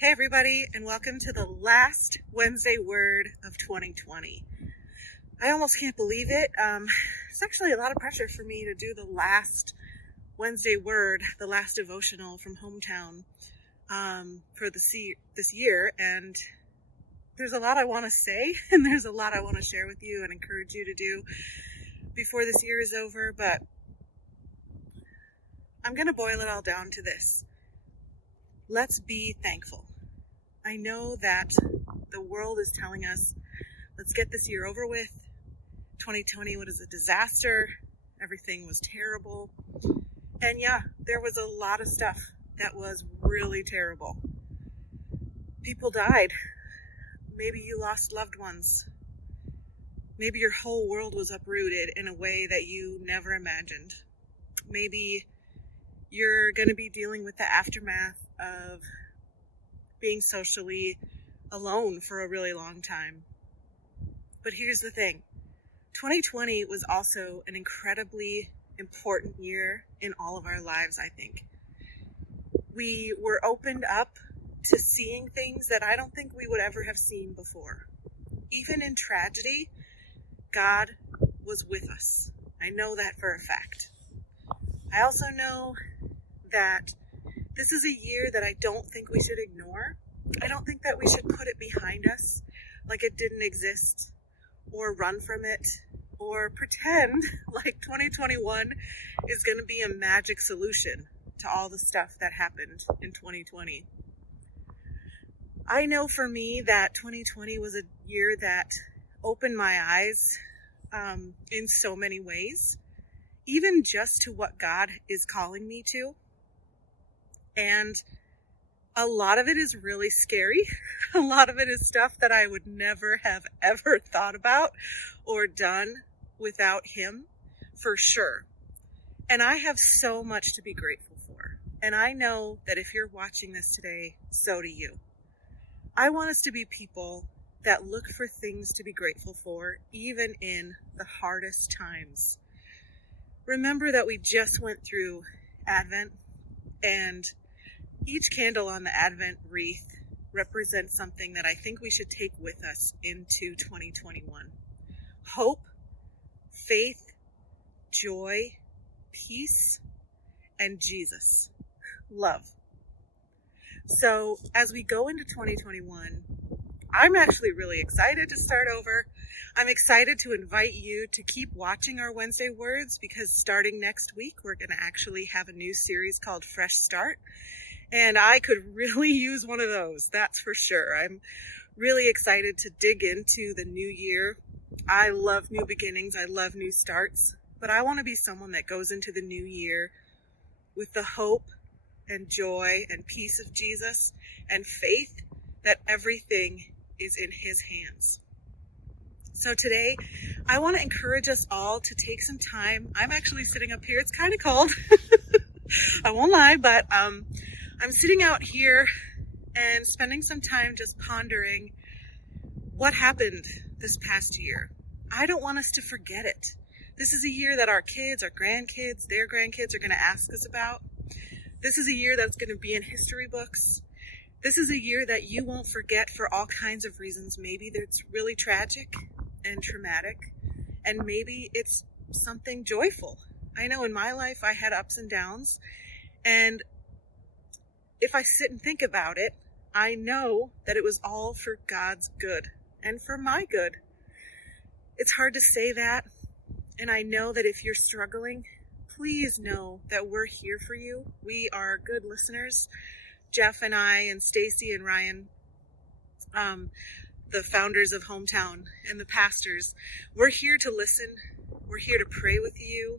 Hey everybody, and welcome to the last Wednesday word of 2020. I almost can't believe it. It's actually a lot of pressure for me to do the last Wednesday word, the last devotional from Hometown for this year. And there's a lot I want to say, and there's a lot I want to share with you and encourage you to do before this year is over. But I'm going to boil it all down to this. Let's be thankful. I know that the world is telling us, let's get this year over with. 2020 was a disaster. Everything was terrible. And yeah, there was a lot of stuff that was really terrible. People died. Maybe you lost loved ones. Maybe your whole world was uprooted in a way that you never imagined. Maybe you're going to be dealing with the aftermath of being socially alone for a really long time. But here's the thing. 2020 was also an incredibly important year in all of our lives, I think. We were opened up to seeing things that I don't think we would ever have seen before. Even in tragedy, God was with us. I know that for a fact. I also know that this is a year that I don't think we should ignore. I don't think that we should put it behind us like it didn't exist, or run from it, or pretend like 2021 is going to be a magic solution to all the stuff that happened in 2020. I know for me that 2020 was a year that opened my eyes in so many ways, even just to what God is calling me to. And a lot of it is really scary. A lot of it is stuff that I would never have ever thought about or done without Him, for sure. And I have so much to be grateful for. And I know that if you're watching this today, so do you. I want us to be people that look for things to be grateful for, even in the hardest times. Remember that we just went through Advent, and each candle on the Advent wreath represents something that I think we should take with us into 2021. Hope, faith, joy, peace, and Jesus. Love. So as we go into 2021, I'm actually really excited to start over. I'm excited to invite you to keep watching our Wednesday words, because starting next week, we're going to actually have a new series called Fresh Start. And I could really use one of those, that's for sure. I'm really excited to dig into the new year. I love new beginnings. I love new starts. But I want to be someone that goes into the new year with the hope and joy and peace of Jesus and faith that everything is in His hands. So today, I want to encourage us all to take some time. I'm actually sitting up here. It's kind of cold. I won't lie, but I'm sitting out here and spending some time just pondering what happened this past year. I don't want us to forget it. This is a year that our kids, our grandkids, their grandkids are going to ask us about. This is a year that's going to be in history books. This is a year that you won't forget for all kinds of reasons. Maybe it's really tragic and traumatic, and maybe it's something joyful. I know in my life I had ups and downs, and if I sit and think about it, I know that it was all for God's good and for my good. It's hard to say that, and I know that if you're struggling, please know that we're here for you. We are good listeners. Jeff and I and Stacy and Ryan, the founders of Hometown and the pastors, we're here to listen. We're here to pray with you,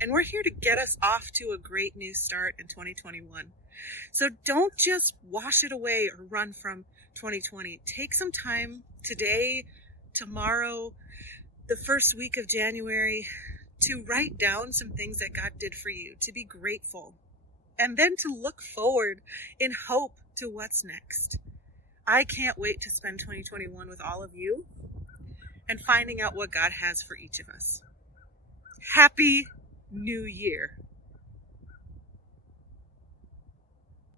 and we're here to get us off to a great new start in 2021. So don't just wash it away or run from 2020. Take some time today, tomorrow, the first week of January, to write down some things that God did for you, to be grateful, and then to look forward in hope to what's next. I can't wait to spend 2021 with all of you and finding out what God has for each of us. Happy New Year.